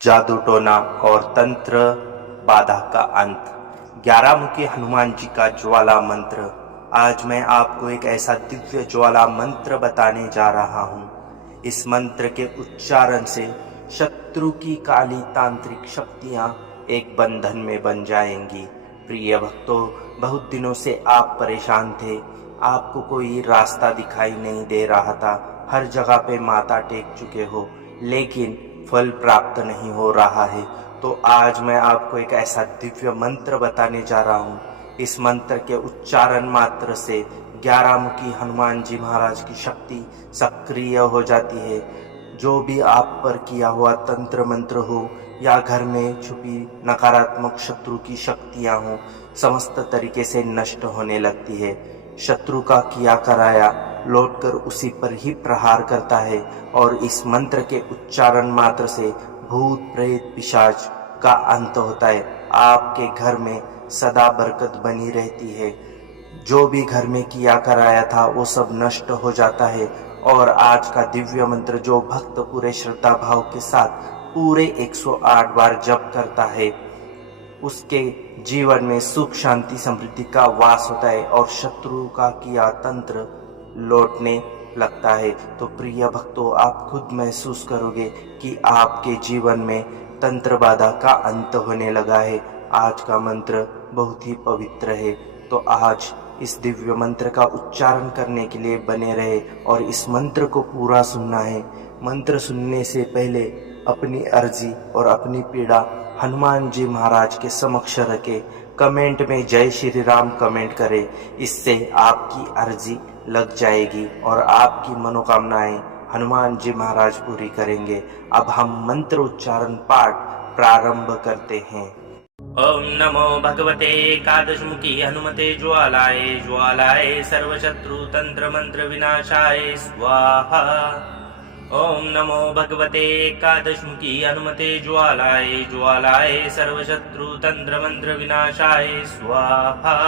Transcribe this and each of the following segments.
जादू टोना और तंत्र बाधा का अंत। 11 मुखी हनुमान जी का ज्वाला मंत्र। आज मैं आपको एक ऐसा दिव्य ज्वाला मंत्र बताने जा रहा हूँ। इस मंत्र के उच्चारण से शत्रु की काली तांत्रिक शक्तियाँ एक बंधन में बन जाएंगी। प्रिय भक्तों, बहुत दिनों से आप परेशान थे। आपको कोई रास्ता दिखाई नहीं दे रहा था। हर जगह पे माथा टेक चुके हो, लेकिन फल प्राप्त नहीं हो रहा है। तो आज मैं आपको एक ऐसा दिव्य मंत्र बताने जा रहा हूँ। इस मंत्र के उच्चारण मात्र से 11 मुखी हनुमान जी महाराज की शक्ति सक्रिय हो जाती है। जो भी आप पर किया हुआ तंत्र मंत्र हो या घर में छुपी नकारात्मक शत्रु की शक्तियां हो, समस्त तरीके से नष्ट होने लगती है। शत्रु का किया कराया लौटकर उसी पर ही प्रहार करता है और इस मंत्र के उच्चारण मात्र से भूत प्रेत पिशाच का अंत होता है। आपके घर में सदा बरकत बनी रहती है। जो भी घर में किया कराया था वो सब नष्ट हो जाता है। और आज का दिव्य मंत्र जो भक्त पूरे श्रद्धा भाव के साथ पूरे 108 बार जप करता है, उसके जीवन में सुख शांति समृद्धि का वास होता है और शत्रु का किया तंत्र लौटने लगता है। तो प्रिय भक्तों, आप खुद महसूस करोगे कि आपके जीवन में तंत्र बाधा का अंत होने लगा है। आज का मंत्र बहुत ही पवित्र है। तो आज इस दिव्य मंत्र का उच्चारण करने के लिए बने रहे और इस मंत्र को पूरा सुनना है। मंत्र सुनने से पहले अपनी अर्जी और अपनी पीड़ा हनुमान जी महाराज के समक्ष रखे। कमेंट में जय श्री राम कमेंट करें। इससे आपकी अर्जी लग जाएगी और आपकी मनोकामनाएं हनुमान जी महाराज पूरी करेंगे। अब हम मंत्र उच्चारण पाठ प्रारंभ करते हैं। ओम नमो भगवते एकादशमुखी हनुमते ज्वालाय ज्वालाय सर्वशत्रु तंत्र मंत्र विनाशाय स्वाहा। ओम नमो भगवते एकादशमुखी हनुमते ज्वालाय ज्वालाय सर्वशत्रु तंत्र मंत्र विनाशाय स्वाहा।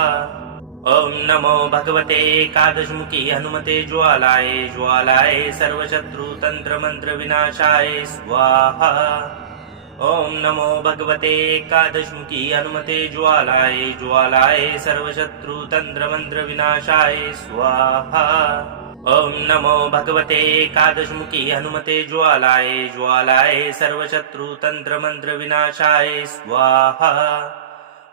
ओम नमो भगवते एकादशमुखी हनुमते ज्वालाय ज्वालाय सर्वशत्रु तंत्र मंत्र विनाशाय स्वाहा। ओम नमो भगवते एकादशमुखी हनुमते ज्वालाय ज्वालाय सर्वशत्रु तंत्र मंत्र विनाशाय स्वाहा। ओम नमो भगवते एकादशमुखी हनुमते ज्वालाय ज्वालाय सर्वशत्रु तंत्र मंत्र विनाशाय स्वाहा।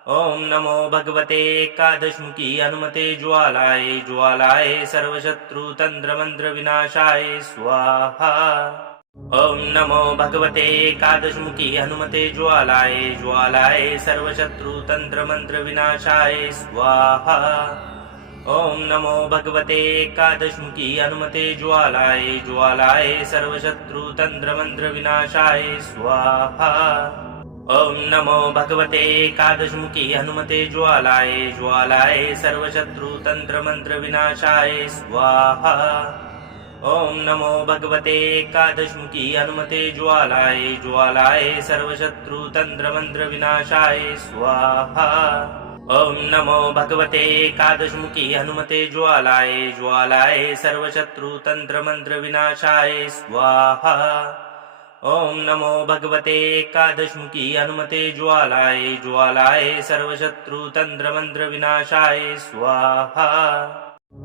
ओम नमो भगवते एकादशमुखी हनुमते ज्वालाय ज्वालाय सर्वशत्रु तंत्र मंत्र विनाशाय स्वाहा। ओम नमो भगवते एकादशमुखी हनुमते ज्वालाय ज्वालाय सर्वशत्रु तंत्र मंत्र विनाशाय स्वाहा। ओम नमो भगवते एकादशमुखी हनुमते ज्वालाय ज्वालाय सर्वशत्रु तंत्र मंत्र विनाशाय स्वाहा। ओम नमो भगवते एकादशमुखी हनुमते ज्वालाय ज्वालाय सर्वशत्रु तंत्र मंत्र विनाशाय स्वाहा। ओम नमो भगवते एकादशमुखी हनुमते ज्वालाय ज्वालाय सर्वशत्रु तंत्र मंत्र विनाशाय स्वाहा। ओम नमो भगवते एकादशमुखी हनुमते ज्वालाय ज्वालाय सर्वशत्रु तंत्र मंत्र विनाशाय स्वाहा। ओम नमो भगवते एकादशमुखी हनुमते ज्वालाय ज्वालाय सर्वशत्रु तंत्र मंत्र विनाशाय स्वाहा।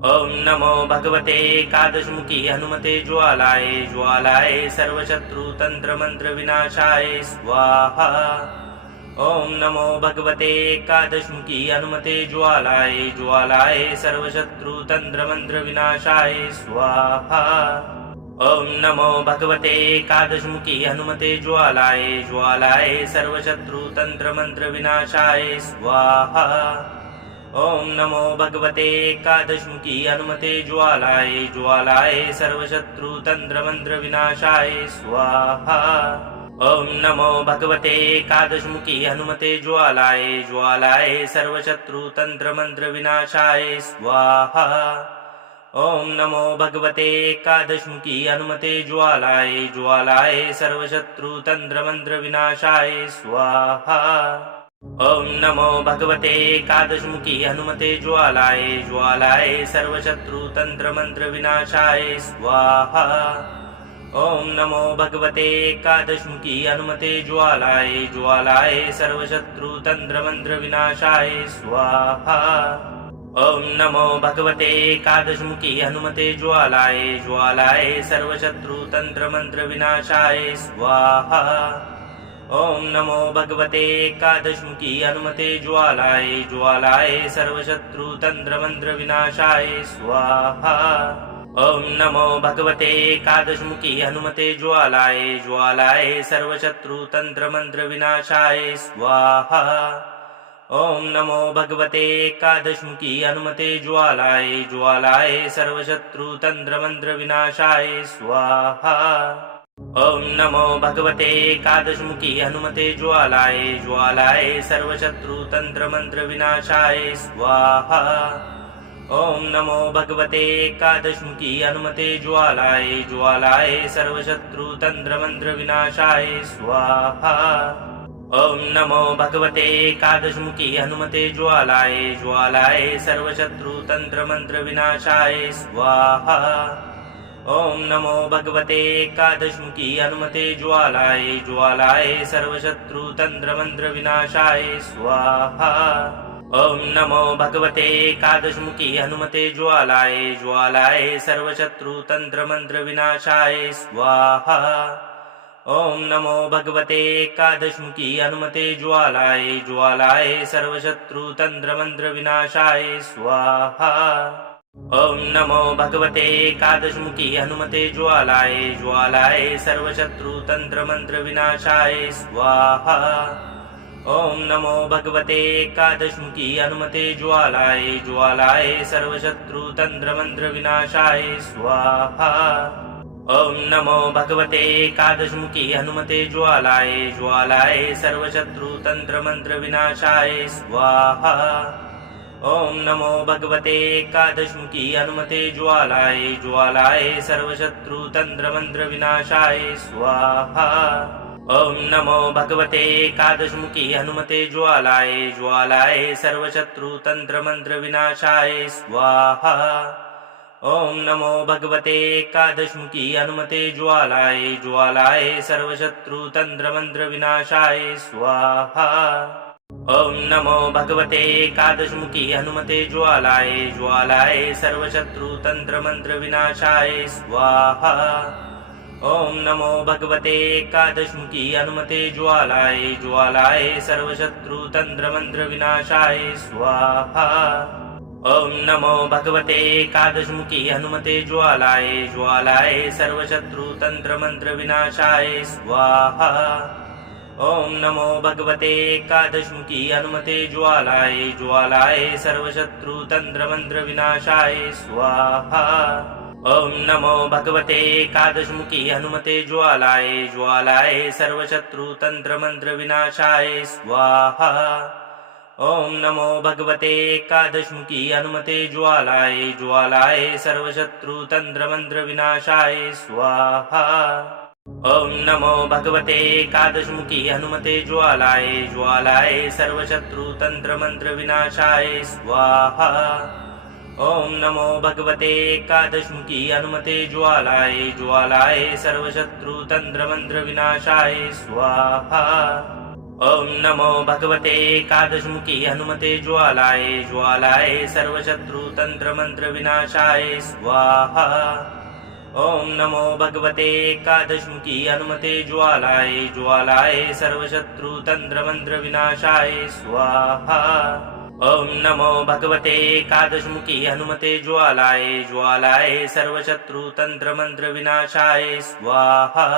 ओम नमो भगवते एकादशमुखी हनुमते ज्वालाय ज्वालाय सर्वशत्रु तंत्र मंत्र विनाशाय स्वाहा। ओम नमो भगवते एकादशमुखी हनुमते ज्वालाय ज्वालाय सर्वशत्रु तंत्र मंत्र विनाशाय स्वाहा। ओम नमो भगवते एकादशमुखी हनुमते ज्वालाय ज्वालाय सर्वशत्रु तंत्र मंत्र विनाशाय स्वाहा। ओम नमो भगवते एकादशमुखी हनुमते ज्वालाय ज्वालाय सर्वशत्रु तंत्र मंत्र विनाशाय स्वाहा। ओम नमो भगवते एकादशमुखी हनुमते ज्वालाय ज्वालाय सर्वशत्रु तंत्र मंत्र विनाशाय स्वाहा। ओम नमो भगवते एकादशमुखी हनुमते ज्वालाय ज्वालाय सर्वशत्रु तंत्र मंत्र विनाशाय स्वाहा। ओम नमो भगवते एकादशमुखी हनुमते ज्वालाय ज्वालाय सर्वशत्रु तंत्र मंत्र विनाशाय स्वाहा। ओम नमो भगवते एकादशमुखी हनुमते ज्वालाय ज्वालाय सर्वशत्रु तंत्र मंत्र विनाशाय स्वाहा। ओम नमो भगवते एकादशमुखी हनुमते ज्वालाय ज्वालाय सर्वशत्रु तंत्र मंत्र विनाशाय स्वाहा। ओम नमो भगवते एकादशमुखी हनुमते ज्वालाय ज्वालाय सर्वशत्रु तंत्र मंत्र विनाशाय स्वाहा। ओम नमो भगवते एकादशमुखी हनुमते ज्वालाय ज्वालाय सर्वशत्रु तंत्र मंत्र विनाशाय स्वाहा। ओम नमो भगवते एकादशमुखी हनुमते ज्वालाय ज्वालाय सर्वशत्रु तंत्र मंत्र विनाशाय स्वाहा। ओम नमो भगवते एकादशमुखी हनुमते ज्वालाय ज्वालाय सर्वशत्रु तंत्र मंत्र विनाशाय स्वाहा। ओम नमो भगवते एकादशमुखी हनुमते ज्वालाय ज्वालाय सर्वशत्रु तंत्र मंत्र विनाशाय स्वाहा। ओम नमो भगवते एकादशमुखी हनुमते ज्वालाय ज्वालाय सर्वशत्रु तंत्र मंत्र विनाशाय स्वाहा। ओम नमो भगवते एकादशमुखी हनुमते ज्वालाय ज्वालाय सर्वशत्रु तंत्र मंत्र विनाशाय स्वाहा। ओम नमो भगवते एकादशमुखी हनुमते ज्वालाय ज्वालाय सर्वशत्रु तंत्र मंत्र विनाशाय स्वाहा। ओम नमो भगवते एकादशमुखी हनुमते ज्वालाय ज्वालाय सर्वशत्रु तंत्र मंत्र विनाशाय स्वाहा। ओम नमो भगवते एकादशमुखी हनुमते ज्वालाय ज्वालाय सर्वशत्रु तंत्र मंत्र विनाशाय स्वाहा। ओम नमो भगवते एकादशमुखी हनुमते ज्वालाय ज्वालाय सर्वशत्रु तंत्र मंत्र विनाशाय स्वाहा। ओम नमो भगवते एकादशमुखी हनुमते ज्वालाय ज्वालाय सर्वशत्रु तंत्र मंत्र विनाशाय स्वाहा। ओम नमो भगवते एकादशमुखी हनुमते ज्वालाय ज्वालाय सर्वशत्रु तंत्र मंत्र विनाशाय स्वाहा। ओम नमो भगवते एकादशमुखी हनुमते ज्वालाय ज्वालाय सर्वशत्रु तंत्र मंत्र विनाशाय स्वाहा। ओम नमो भगवते एकादशमुखी हनुमते ज्वालाय ज्वालाय सर्वशत्रु तंत्र मंत्र विनाशाय स्वाहा। ओम नमो भगवते एकादशमुखी हनुमते ज्वालाय ज्वालाय सर्वशत्रु तंत्र मंत्र विनाशाय स्वाहा। ओम नमो भगवते एकादशमुखी हनुमते ज्वालाय ज्वालाय सर्वशत्रु तंत्र मंत्र विनाशाय स्वाहा। ओम नमो भगवते एकादशमुखी हनुमते ज्वालाय ज्वालाय सर्वशत्रु तंत्र मंत्र विनाशाय स्वाहा। ओम नमो भगवते एकादशमुखी हनुमते ज्वालाय ज्वालाय सर्वशत्रु तंत्र मंत्र विनाशाय स्वाहा। ओम नमो भगवते एकादशमुखी हनुमते ज्वालाय ज्वालाय सर्वशत्रु तंत्र मंत्र विनाशाय स्वाहा। ओम नमो भगवते एकादशमुखी हनुमते ज्वालाय ज्वालाय सर्वशत्रु तंत्र मंत्र विनाशाय स्वाहा। ओम नमो भगवते एकादशमुखी हनुमते ज्वालाय ज्वालाय सर्वशत्रु तंत्र मंत्र विनाशाय स्वाहा। ओम नमो भगवते एकादशमुखी हनुमते ज्वालाय ज्वालाय सर्वशत्रु तंत्र मंत्र विनाशाय स्वाहा। ओम नमो भगवते एकादशमुखी हनुमते ज्वालाय ज्वालाय सर्वशत्रु तंत्र मंत्र विनाशाय स्वाहा। ओम नमो भगवते एकादशमुखी हनुमते ज्वालाय ज्वालाय सर्वशत्रु तंत्र मंत्र विनाशाय स्वाहा। ओम नमो भगवते एकादशमुखी हनुमते ज्वालाय ज्वालाय सर्वशत्रु तंत्र मंत्र विनाशाय स्वाहा।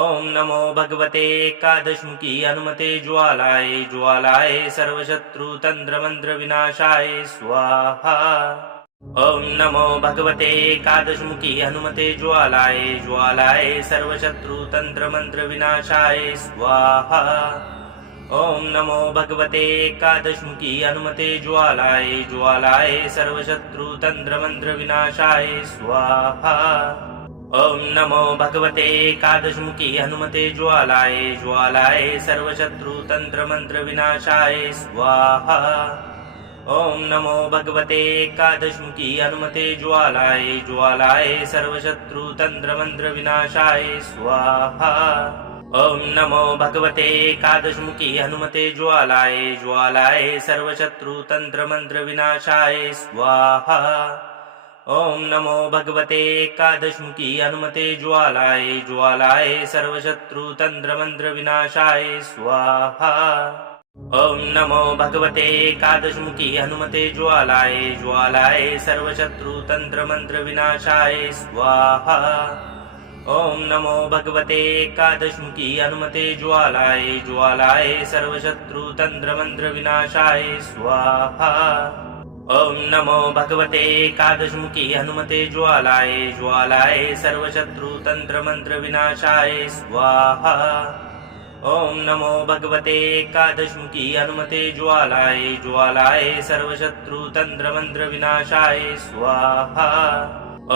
ओम नमो भगवते एकादशमुखी हनुमते ज्वालाय ज्वालाय सर्वशत्रु तंत्र मंत्र विनाशाय स्वाहा। ओम नमो भगवते एकादशमुखी हनुमते ज्वालाय ज्वालाय सर्वशत्रु तंत्र मंत्र विनाशाय स्वाहा। ओम नमो भगवते एकादशमुखी हनुमते ज्वालाय ज्वालाय सर्वशत्रु तंत्र मंत्र विनाशाय स्वाहा। ओम नमो भगवते एकादशमुखी हनुमते ज्वालाय ज्वालाय सर्वशत्रु तंत्र मंत्र विनाशाय स्वाहा। ओम नमो भगवते एकादशमुखी हनुमते ज्वालाय ज्वालाय सर्वशत्रु तंत्र मंत्र विनाशाय स्वाहा। ओम नमो भगवते एकादशमुखी हनुमते ज्वालाय ज्वालाय सर्वशत्रु तंत्र मंत्र विनाशाय स्वाहा। ओम नमो भगवते एकादशमुखी हनुमते ज्वालाय ज्वालाय सर्वशत्रु तंत्र मंत्र विनाशाय स्वाहा। ओम नमो भगवते एकादशमुखी हनुमते ज्वालाय ज्वालाय सर्वशत्रु तंत्र मंत्र विनाशाय स्वाहा। ओम नमो भगवते एकादशमुखी हनुमते ज्वालाय ज्वालाय सर्वशत्रु तंत्र मंत्र विनाशाय स्वाहा। ओम नमो भगवते एकादशमुखी हनुमते ज्वालाय ज्वालाय सर्वशत्रु तंत्र मंत्र विनाशाय स्वाहा। ओम नमो भगवते एकादशमुखी हनुमते ज्वालाय ज्वालाय सर्वशत्रु तंत्र मंत्र विनाशाय स्वाहा।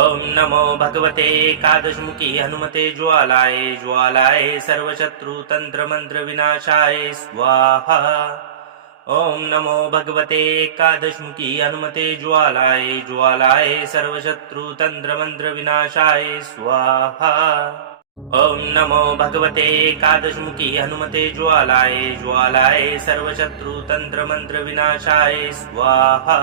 ओम नमो भगवते एकादशमुखी हनुमते ज्वालाय ज्वालाय सर्वशत्रु तंत्र मंत्र विनाशाय स्वाहा। ओम नमो भगवते एकादशमुखी हनुमते ज्वालाय ज्वालाय सर्वशत्रु तंत्र मंत्र विनाशाय स्वाहा। ओम नमो भगवते एकादशमुखी हनुमते ज्वालाय ज्वालाय सर्वशत्रु तंत्र मंत्र विनाशाय स्वाहा।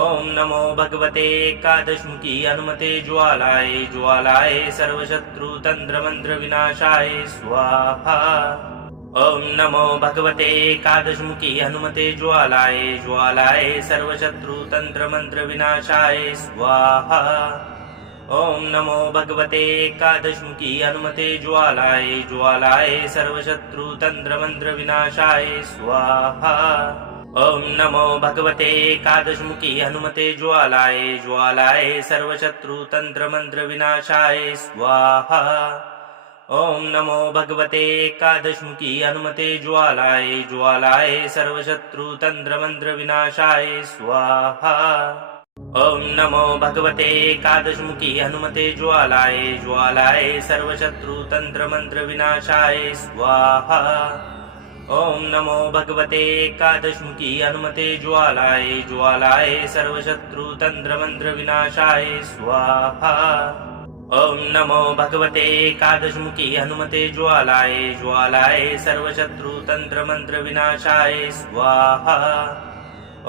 ओम नमो भगवते एकादशमुखी हनुमते ज्वालाय ज्वालाय सर्वशत्रु तंत्र मंत्र विनाशाय स्वाहा। ओम नमो भगवते एकादशमुखी हनुमते ज्वालाय ज्वालाय सर्वशत्रु तंत्र मंत्र विनाशाय स्वाहा। ओम नमो भगवते एकादशमुखी हनुमते ज्वालाय ज्वालाय सर्वशत्रु तंत्र मंत्र विनाशाय स्वाहा। ओम नमो भगवते एकादशमुखी हनुमते ज्वालाय ज्वालाय सर्वशत्रु तंत्र मंत्र विनाशाय स्वाहा। ओम नमो भगवते एकादशमुखी हनुमते ज्वालाय ज्वालाय सर्वशत्रु तंत्र मंत्र विनाशाय स्वाहा। ओम नमो भगवते एकादशमुखी हनुमते ज्वालाय ज्वालाय सर्वशत्रु तंत्र मंत्र विनाशाय स्वाहा। ओम नमो भगवते एकादशमुखी हनुमते ज्वालाय ज्वालाय सर्वशत्रु तंत्र मंत्र विनाशाय स्वाहा। ओम नमो भगवते एकादशमुखी हनुमते ज्वालाय ज्वालाय सर्वशत्रु तंत्र मंत्र विनाशाय स्वाहा।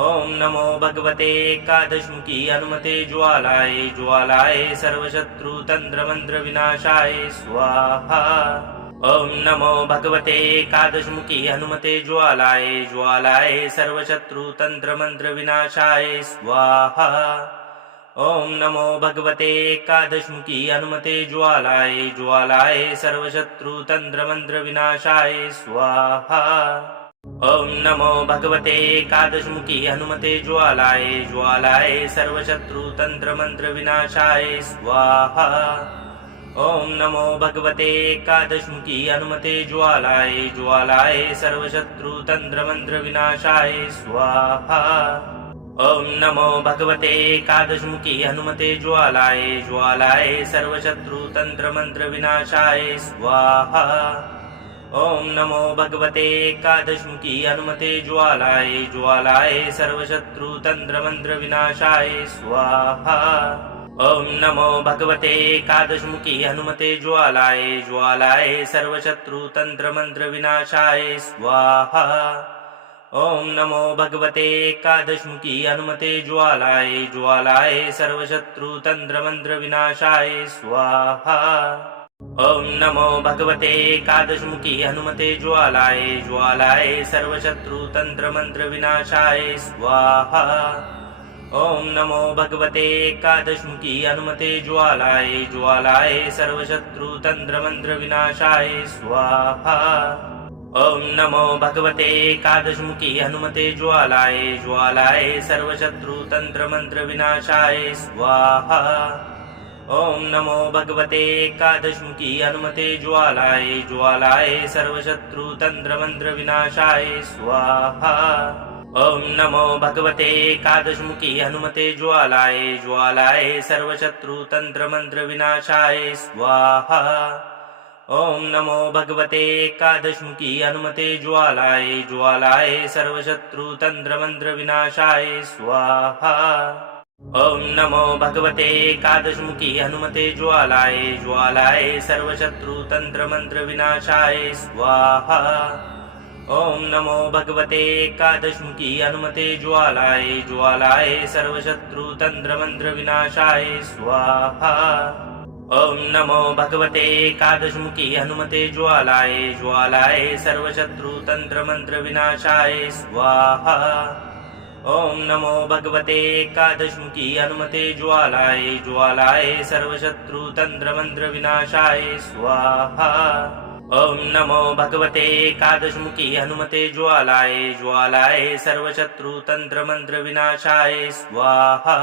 ओम नमो भगवते एकादशमुखी हनुमते ज्वालाय ज्वालाय सर्वशत्रु तंत्र मंत्र विनाशाय स्वाहा। ओम नमो भगवते एकादशमुखी हनुमते ज्वालाय ज्वालाय सर्वशत्रु तंत्र मंत्र विनाशाय स्वाहा। ओम नमो भगवते एकादशमुखी हनुमते ज्वालाय ज्वालाय सर्वशत्रु तंत्र मंत्र विनाशाय स्वाहा। ओम नमो भगवते एकादशमुखी हनुमते ज्वालाय ज्वालाय सर्वशत्रु तंत्र मंत्र विनाशाय स्वाहा। ओम नमो भगवते एकादशमुखी हनुमते ज्वालाय ज्वालाय सर्वशत्रु तंत्र मंत्र विनाशाय स्वाहा। ओम नमो भगवते एकादशमुखी हनुमते ज्वालाय ज्वालाय सर्वशत्रु तंत्र मंत्र विनाशाय स्वाहा। ओम नमो भगवते एकादशमुखी हनुमते ज्वालाय ज्वालाय सर्वशत्रु तंत्र मंत्र विनाशाय स्वाहा। ओम नमो भगवते एकादशमुखी हनुमते ज्वालाय ज्वालाय सर्वशत्रु तंत्र मंत्र विनाशाय स्वाहा। ओम नमो भगवते एकादशमुखी हनुमते ज्वालाय ज्वालाय सर्वशत्रु तंत्र मंत्र विनाशाय स्वाहा। ओम नमो भगवते एकादशमुखी हनुमते ज्वालाय ज्वालाय सर्वशत्रु तंत्र मंत्र विनाशाय स्वाहा। ओम नमो भगवते एकादशमुखी हनुमते ज्वालाय ज्वालाय सर्वशत्रु तंत्र मंत्र विनाशाय स्वाहा। ओम नमो भगवते एकादशमुखी हनुमते ज्वालाय ज्वालाय सर्वशत्रु तंत्र मंत्र विनाशाय स्वाहा। ओम नमो भगवते एकादशमुखी हनुमते ज्वालाय ज्वालाय सर्वशत्रु तंत्र मंत्र विनाशाय स्वाहा। ओम नमो भगवते एकादशमुखी हनुमते ज्वालाय ज्वालाय सर्वशत्रु तंत्र मंत्र विनाशाय स्वाहा। ओम नमो भगवते एकादशमुखी हनुमते ज्वालाय ज्वालाय सर्वशत्रु तंत्र मंत्र विनाशाय स्वाहा। ओम नमो भगवते एकादशमुखी हनुमते ज्वालाय ज्वालाय सर्वशत्रु तंत्र मंत्र विनाशाय स्वाहा। ओम नमो भगवते एकादशमुखी हनुमते ज्वालाय ज्वालाय सर्वशत्रु तंत्र मंत्र विनाशाय स्वाहा। ओम नमो भगवते एकादशमुखी हनुमते ज्वालाय ज्वालाय सर्वशत्रु तंत्र मंत्र विनाशाय स्वाहा। ओम नमो भगवते एकादशमुखी हनुमते ज्वालाय ज्वालाय सर्वशत्रु तंत्र मंत्र विनाशाय स्वाहा। ओम नमो भगवते एकादशमुखी हनुमते ज्वालाय ज्वालाय सर्वशत्रु तंत्र मंत्र विनाशाय स्वाहा।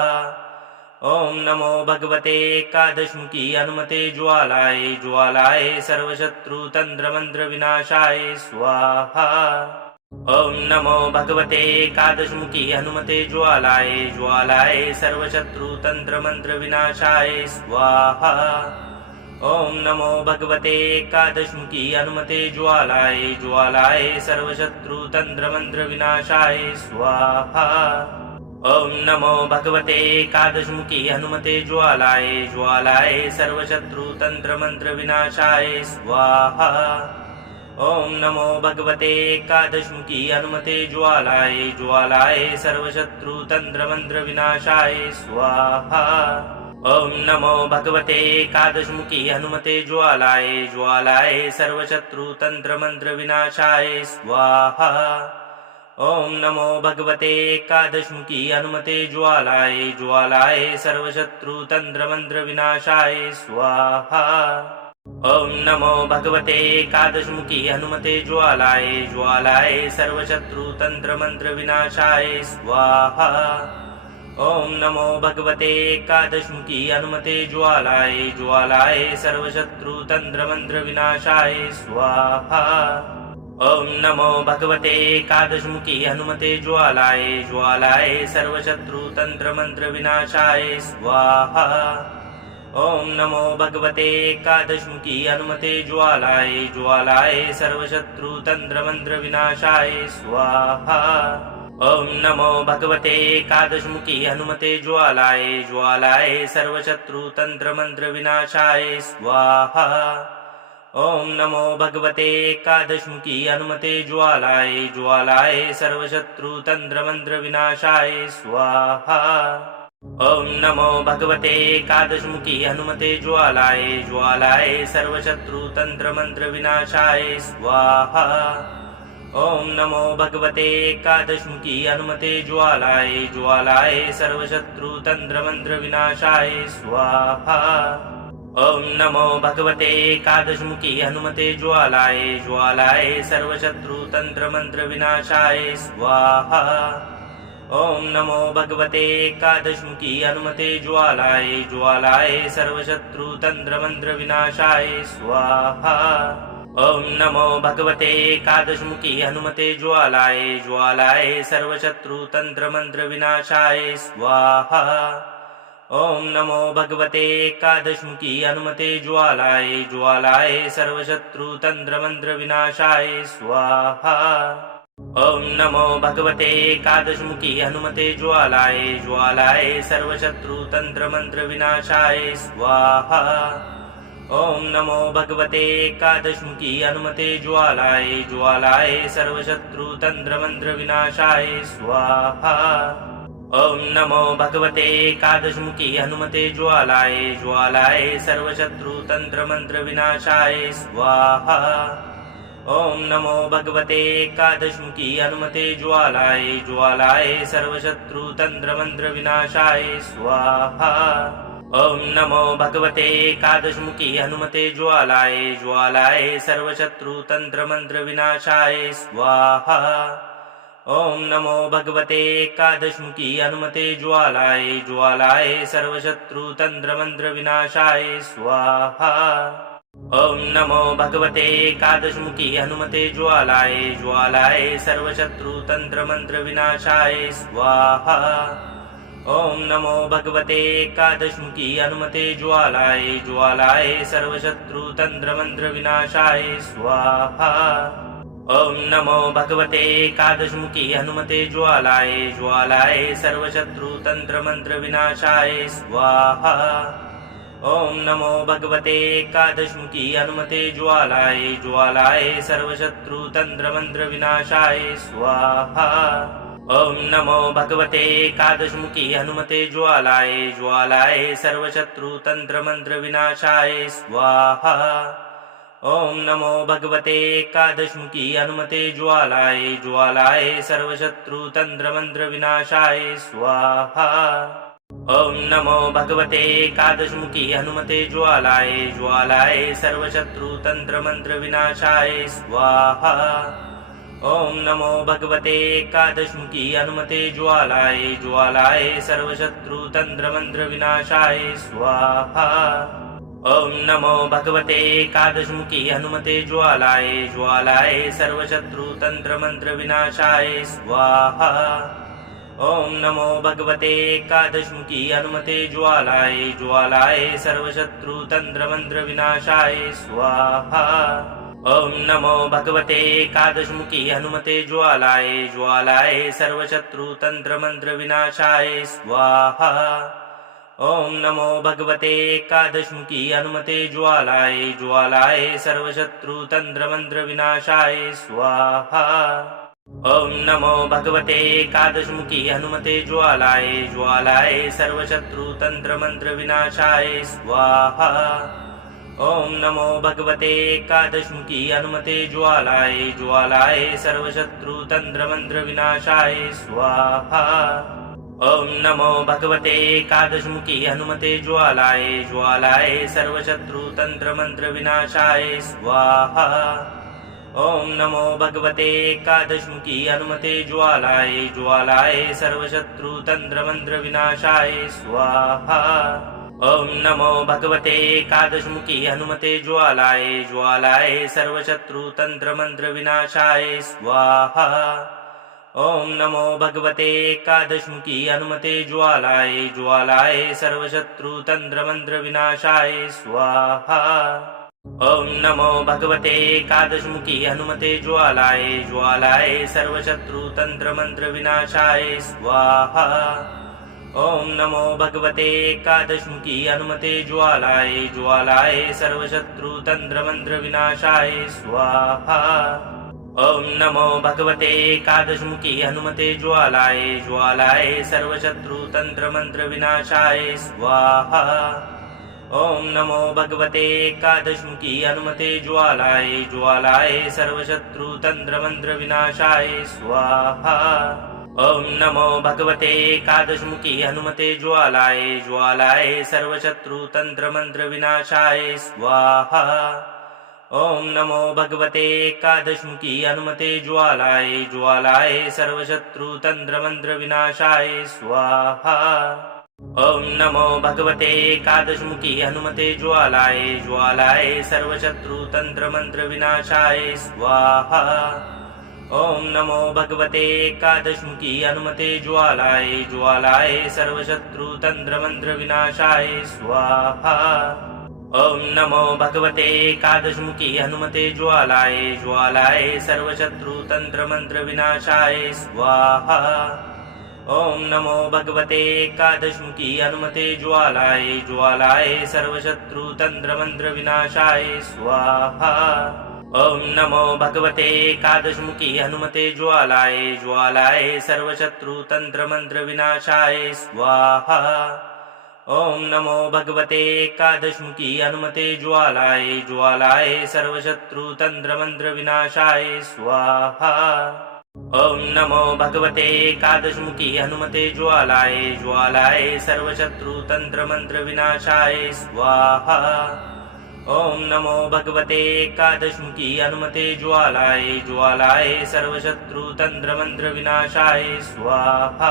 ओम नमो भगवते एकादशमुखी हनुमते ज्वालाय ज्वालाय सर्वशत्रु तंत्र मंत्र विनाशाय स्वाहा। ओम नमो भगवते एकादशमुखी हनुमते ज्वालाय ज्वालाय सर्वशत्रु तंत्र मंत्र विनाशाय स्वाहा। ओम नमो भगवते एकादशमुखी हनुमते ज्वालाय ज्वालाय सर्वशत्रु तंत्र मंत्र विनाशाय स्वाहा। ओम नमो भगवते एकादशमुखी हनुमते ज्वालाय ज्वालाय सर्वशत्रु तंत्र मंत्र विनाशाय स्वाहा। ओम नमो भगवते एकादशमुखी हनुमते ज्वालाय ज्वालाय सर्वशत्रु तंत्र मंत्र विनाशाय स्वाहा। ओम नमो भगवते एकादशमुखी हनुमते ज्वालाय ज्वालाय सर्वशत्रु तंत्र मंत्र विनाशाय स्वाहा। ओम नमो भगवते एकादशमुखी हनुमते ज्वालाय ज्वालाय सर्वशत्रु तंत्र मंत्र विनाशाय स्वाहा। ओम नमो भगवते एकादशमुखी हनुमते ज्वालाय ज्वालाय सर्वशत्रु तंत्र मंत्र विनाशाय स्वाहा। ओम नमो भगवते एकादशमुखी हनुमते ज्वालाय ज्वालाय सर्वशत्रु तंत्र मंत्र विनाशाय स्वाहा। ओम नमो भगवते एकादशमुखी हनुमते ज्वालाय ज्वालाय सर्वशत्रु तंत्र मंत्र विनाशाय स्वाहा। ओम नमो भगवते एकादशमुखी हनुमते ज्वालाय ज्वालाय सर्वशत्रु तंत्र मंत्र विनाशाय स्वाहा। ओम नमो भगवते एकादशमुखी हनुमते ज्वालाय ज्वालाय सर्वशत्रु तंत्र मंत्र विनाशाय स्वाहा। ओम नमो भगवते एकादशमुखी हनुमते ज्वालाय ज्वालाय सर्वशत्रु तंत्र मंत्र विनाशाय स्वाहा। ओम नमो भगवते एकादशमुखी हनुमते ज्वालाय ज्वालाय सर्वशत्रु तंत्र मंत्र विनाशाय स्वाहा। ओम नमो भगवते एकादशमुखी हनुमते ज्वालाय ज्वालाय सर्वशत्रु तंत्र मंत्र विनाशाय स्वाहा। ओम नमो भगवते एकादशमुखी हनुमते ज्वालाय ज्वालाय सर्वशत्रु तंत्र मंत्र विनाशाय स्वाहा। ओम नमो भगवते एकादशमुखी हनुमते ज्वालाय ज्वालाय सर्वशत्रु तंत्र मंत्र विनाशाय स्वाहा। ओम नमो भगवते एकादशमुखी हनुमते ज्वालाय ज्वालाय सर्वशत्रु तंत्र मंत्र विनाशाय स्वाहा। ओम नमो भगवते एकादशमुखी हनुमते ज्वालाय ज्वालाय सर्वशत्रु तंत्र मंत्र विनाशाय स्वाहा। ओम नमो भगवते एकादशमुखी हनुमते ज्वालाय ज्वालाय सर्वशत्रु तंत्र मंत्र विनाशाय स्वाहा। ओम नमो भगवते एकादशमुखी हनुमते ज्वालाय ज्वालाय सर्वशत्रु तंत्र मंत्र विनाशाय स्वाहा। ओम नमो भगवते एकादशमुखी हनुमते ज्वालाय ज्वालाय सर्वशत्रु तंत्र मंत्र विनाशाय स्वाहा। ओम नमो भगवते एकादशमुखी हनुमते ज्वालाय ज्वालाय सर्वशत्रु तंत्र मंत्र विनाशाय स्वाहा। ओम नमो भगवते एकादशमुखी हनुमते ज्वालाय ज्वालाय सर्वशत्रु तंत्र मंत्र विनाशाय स्वाहा। ओम नमो भगवते एकादशमुखी हनुमते ज्वालाय ज्वालाय सर्वशत्रु तंत्र मंत्र विनाशाय स्वाहा। ओम नमो भगवते एकादशमुखी हनुमते ज्वालाय ज्वालाय सर्वशत्रु तंत्र मंत्र विनाशाय स्वाहा। ओम नमो भगवते एकादशमुखी हनुमते ज्वालाय ज्वालाय सर्वशत्रु तंत्र मंत्र विनाशाय स्वाहा। ओम नमो भगवते एकादशमुखी हनुमते ज्वालाय ज्वालाय सर्वशत्रु तंत्र मंत्र विनाशाय स्वाहा। ओम नमो भगवते एकादशमुखी हनुमते ज्वालाय ज्वालाय सर्वशत्रु तंत्र मंत्र विनाशाय स्वाहा। ओम नमो भगवते एकादशमुखी हनुमते ज्वालाय ज्वालाय सर्वशत्रु तंत्र मंत्र विनाशाय स्वाहा। ओम नमो भगवते एकादशमुखी हनुमते ज्वालाय ज्वालाय सर्वशत्रु तंत्र मंत्र विनाशाय स्वाहा। ओम नमो भगवते एकादशमुखी हनुमते ज्वालाय ज्वालाय सर्वशत्रु तंत्र मंत्र विनाशाय स्वाहा। ओम नमो भगवते एकादशमुखी हनुमते ज्वालाय ज्वालाय सर्वशत्रु तंत्र मंत्र विनाशाय स्वाहा। ओम नमो भगवते एकादशमुखी हनुमते ज्वालाय ज्वालाय सर्वशत्रु तंत्र मंत्र विनाशाय स्वाहा। ओम नमो भगवते एकादशमुखी हनुमते ज्वालाय ज्वालाय सर्वशत्रु तंत्र मंत्र विनाशाय स्वाहा। ओम नमो भगवते एकादशमुखी हनुमते ज्वालाय ज्वालाय सर्वशत्रु तंत्र मंत्र विनाशाय स्वाहा। ओम नमो भगवते एकादशमुखी हनुमते ज्वालाय ज्वालाय सर्वशत्रु तंत्र मंत्र विनाशाय स्वाहा। ओम नमो भगवते एकादशमुखी हनुमते ज्वालाय ज्वालाय सर्वशत्रु तंत्र मंत्र विनाशाय स्वाहा। ओम नमो भगवते एकादशमुखी हनुमते ज्वालाय ज्वालाय सर्वशत्रु तंत्र मंत्र विनाशाय स्वाहा। ओम नमो भगवते एकादशमुखी हनुमते ज्वालाय ज्वालाय सर्वशत्रु तंत्र मंत्र विनाशाय स्वाहा। ओम नमो भगवते एकादशमुखी हनुमते ज्वालाय ज्वालाय सर्वशत्रु तंत्र मंत्र विनाशाय स्वाहा। ओम नमो भगवते एकादशमुखी हनुमते ज्वालाय ज्वालाय सर्वशत्रु तंत्र मंत्र विनाशाय स्वाहा। ओम नमो भगवते एकादशमुखी हनुमते ज्वालाय ज्वालाय सर्वशत्रु तंत्र मंत्र विनाशाय स्वाहा। ओम नमो भगवते एकादशमुखी हनुमते ज्वालाय ज्वालाय सर्वशत्रु तंत्र मंत्र विनाशाय स्वाहा। ओम नमो भगवते एकादशमुखी हनुमते ज्वालाय ज्वालाय सर्वशत्रु तंत्र मंत्र विनाशाय स्वाहा। ओम नमो भगवते एकादशमुखी हनुमते ज्वालाय ज्वालाय सर्वशत्रु तंत्र मंत्र विनाशाय स्वाहा। ओम नमो भगवते एकादशमुखी हनुमते ज्वालाय ज्वालाय सर्वशत्रु तंत्र मंत्र विनाशाय स्वाहा। ओम नमो भगवते एकादशमुखी हनुमते ज्वालाय ज्वालाय सर्वशत्रु तंत्र मंत्र विनाशाय स्वाहा। ओम नमो भगवते एकादशमुखी हनुमते ज्वालाय ज्वालाय सर्वशत्रु तंत्र मंत्र विनाशाय स्वाहा। ओम नमो भगवते एकादशमुखी हनुमते ज्वालाय ज्वालाय सर्वशत्रु तंत्र मंत्र विनाशाय स्वाहा। ओम नमो भगवते एकादशमुखी हनुमते ज्वालाय ज्वालाय सर्वशत्रु तंत्र मंत्र विनाशाय स्वाहा। ओम नमो भगवते एकादशमुखी हनुमते ज्वालाय ज्वालाय सर्वशत्रु तंत्र मंत्र विनाशाय स्वाहा। ओम नमो भगवते एकादशमुखी हनुमते ज्वालाय ज्वालाय सर्वशत्रु तंत्र मंत्र विनाशाय स्वाहा। ओम नमो भगवते एकादशमुखी हनुमते ज्वालाय ज्वालाय सर्वशत्रु तंत्र मंत्र विनाशाय स्वाहा। ओम नमो भगवते एकादशमुखी हनुमते ज्वालाय ज्वालाय सर्वशत्रु तंत्र मंत्र विनाशाय स्वाहा। ओम नमो भगवते एकादशमुखी हनुमते ज्वालाय ज्वालाय सर्वशत्रु तंत्र मंत्र विनाशाय स्वाहा। ओम नमो भगवते एकादशमुखी हनुमते ज्वालाय ज्वालाय सर्वशत्रु तंत्र मंत्र विनाशाय स्वाहा।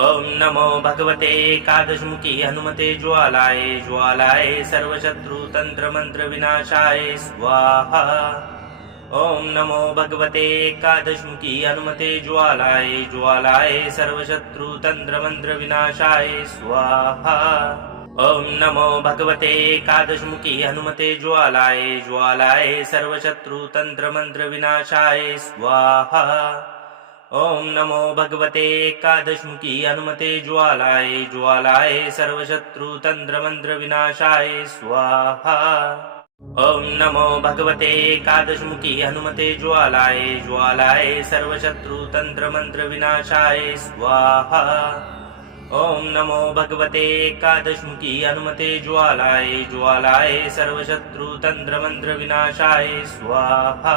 ओम नमो भगवते एकादशमुखी हनुमते ज्वालाय ज्वालाय सर्वशत्रु तंत्र मंत्र विनाशाय स्वाहा। ॐ नमो भगवते एकादशमुखी हनुमते ज्वालाय ज्वालाय सर्वशत्रुतन्त्रमन्त्रविनाशाय स्वाहा। ॐ नमो भगवते एकादशमुखी हनुमते ज्वालाय ज्वालाय सर्वशत्रुतन्त्रमन्त्रविनाशाय स्वाहा। ॐ नमो भगवते एकादशमुखी हनुमते ज्वालाय ज्वालाय सर्वशत्रुतन्त्रमन्त्रविनाशाय स्वाहा। ॐ नमो भगवते एकादशमुखी हनुमते ज्वालाय ज्वालाय सर्वशत्रुतन्त्रमन्त्रविनाशाय स्वाहा। ॐ नमो भगवते एकादशमुखी हनुमते ज्वालाय ज्वालाय सर्वशत्रुतन्त्रमन्त्रविनाशाय स्वाहा।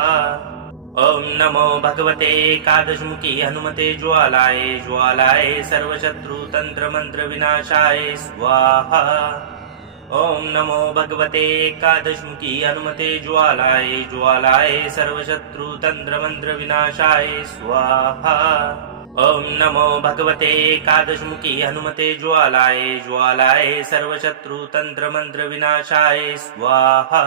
ॐ नमो भगवते एकादशमुखी हनुमते ज्वालाय ज्वालाय सर्वशत्रुतन्त्रमन्त्रविनाशाय स्वाहा। ॐ नमो भगवते एकादशमुखी हनुमते ज्वालाय ज्वालाय सर्वशत्रुतन्त्रमन्त्रविनाशाय स्वाहा। ॐ नमो भगवते एकादशमुखी हनुमते ज्वालाय ज्वालाय सर्वशत्रुतन्त्रमन्त्रविनाशाय स्वाहा।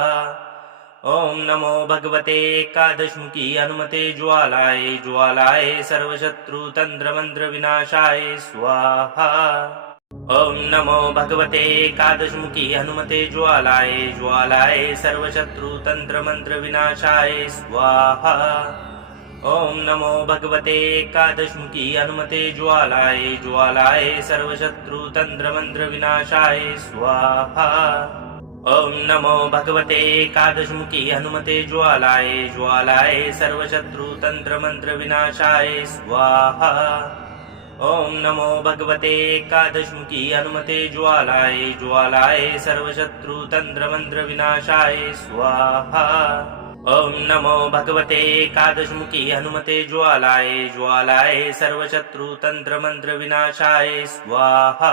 ॐ नमो भगवते एकादशमुखी हनुमते ज्वालाय ज्वालाय सर्वशत्रुतन्त्रमन्त्रविनाशाय स्वाहा। ॐ नमो भगवते एकादशमुखी हनुमते ज्वालाय ज्वालाय सर्वशत्रुतन्त्रमन्त्रविनाशाय स्वाहा। ॐ नमो भगवते एकादशमुखी हनुमते ज्वालाय ज्वालाय सर्वशत्रुतन्त्रमन्त्रविनाशाय स्वाहा। ॐ नमो भगवते एकादशमुखी हनुमते ज्वालाय ज्वालाय सर्वशत्रुतन्त्रमन्त्रविनाशाय स्वाहा। ॐ नमो भगवते एकादशमुखी हनुमते ज्वालाय ज्वालाय सर्वशत्रुतन्त्रमन्त्रविनाशाय स्वाहा। ॐ नमो भगवते एकादशमुखी हनुमते ज्वालाय ज्वालाय सर्वशत्रुतन्त्रमन्त्रविनाशाय स्वाहा।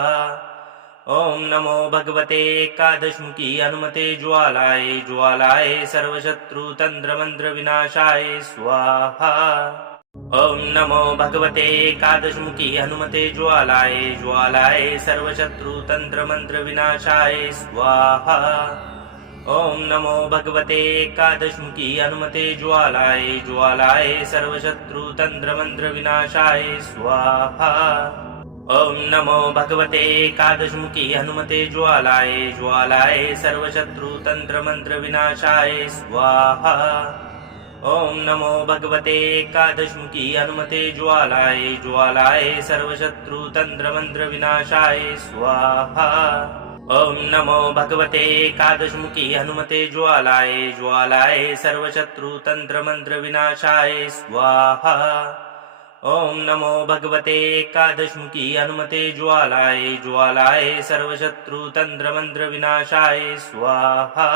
ॐ नमो भगवते एकादशमुखी हनुमते ज्वालाय ज्वालाय सर्वशत्रुतन्त्रमन्त्रविनाशाय स्वाहा। ॐ नमो भगवते एकादशमुखी हनुमते ज्वालाय ज्वालाय सर्वशत्रुतन्त्रमन्त्रविनाशाय स्वाहा। ॐ नमो भगवते एकादशमुखी हनुमते ज्वालाय ज्वालाय सर्वशत्रुतन्त्रमन्त्रविनाशाय स्वाहा। ॐ नमो भगवते एकादशमुखी हनुमते ज्वालाय ज्वालाय सर्वशत्रुतन्त्रमन्त्रविनाशाय स्वाहा। ॐ नमो भगवते एकादशमुखी हनुमते ज्वालाय ज्वालाय सर्वशत्रुतन्त्रमन्त्रविनाशाय स्वाहा। ॐ नमो भगवते एकादशमुखी हनुमते ज्वालाय ज्वालाय सर्वशत्रुतन्त्रमन्त्रविनाशाय स्वाहा। ॐ नमो भगवते एकादशमुखी हनुमते ज्वालाय ज्वालाय सर्वशत्रुतन्त्रमन्त्रविनाशाय स्वाहा।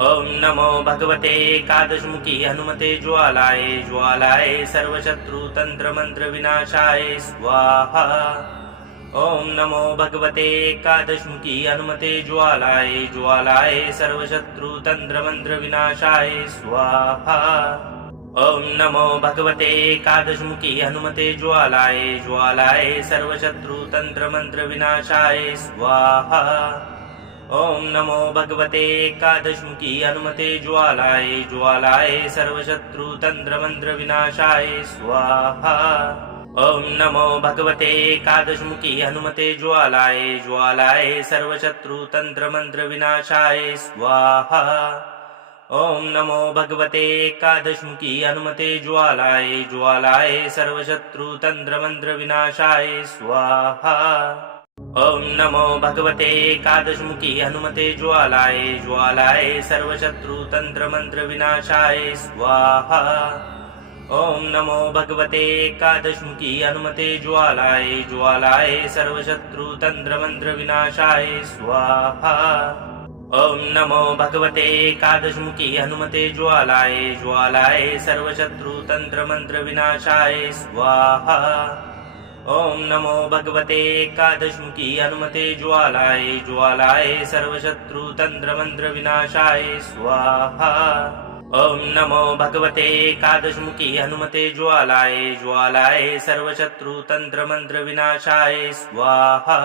ॐ नमो भगवते एकादशमुखी हनुमते ज्वालाय ज्वालाय सर्वशत्रुतन्त्रमन्त्रविनाशाय स्वाहा। ॐ नमो भगवते एकादशमुखी हनुमते ज्वालाय ज्वालाय सर्वशत्रुतन्त्रमन्त्रविनाशाय स्वाहा। ॐ नमो भगवते एकादशमुखी हनुमते ज्वालाय ज्वालाय सर्वशत्रुतन्त्रमन्त्रविनाशाय स्वाहा। ॐ नमो भगवते एकादशमुखी हनुमते ज्वालाय ज्वालाय सर्वशत्रुतन्त्रमन्त्रविनाशाय स्वाहा। ॐ नमो भगवते एकादशमुखी हनुमते ज्वालाय ज्वालाय सर्वशत्रुतन्त्रमन्त्रविनाशाय स्वाहा। ॐ नमो भगवते एकादशमुखी हनुमते ज्वालाय ज्वालाय सर्वशत्रुतन्त्रमन्त्रविनाशाय स्वाहा। ॐ नमो भगवते एकादशमुखी हनुमते ज्वालाय ज्वालाय सर्वशत्रुतन्त्रमन्त्रविनाशाय स्वाहा। ॐ नमो भगवते एकादशमुखी हनुमते ज्वालाय ज्वालाय सर्वशत्रुतन्त्रमन्त्रविनाशाय स्वाहा। ॐ नमो भगवते एकादशमुखी हनुमते ज्वालाय ज्वालाय सर्वशत्रुतन्त्रमन्त्रविनाशाय स्वाहा। ॐ नमो भगवते एकादशमुखी हनुमते ज्वालाय ज्वालाय सर्वशत्रुतन्त्रमन्त्रविनाशाय स्वाहा। ॐ नमो भगवते एकादशमुखी हनुमते ज्वालाय ज्वालाय सर्वशत्रुतन्त्रमन्त्रविनाशाय स्वाहा।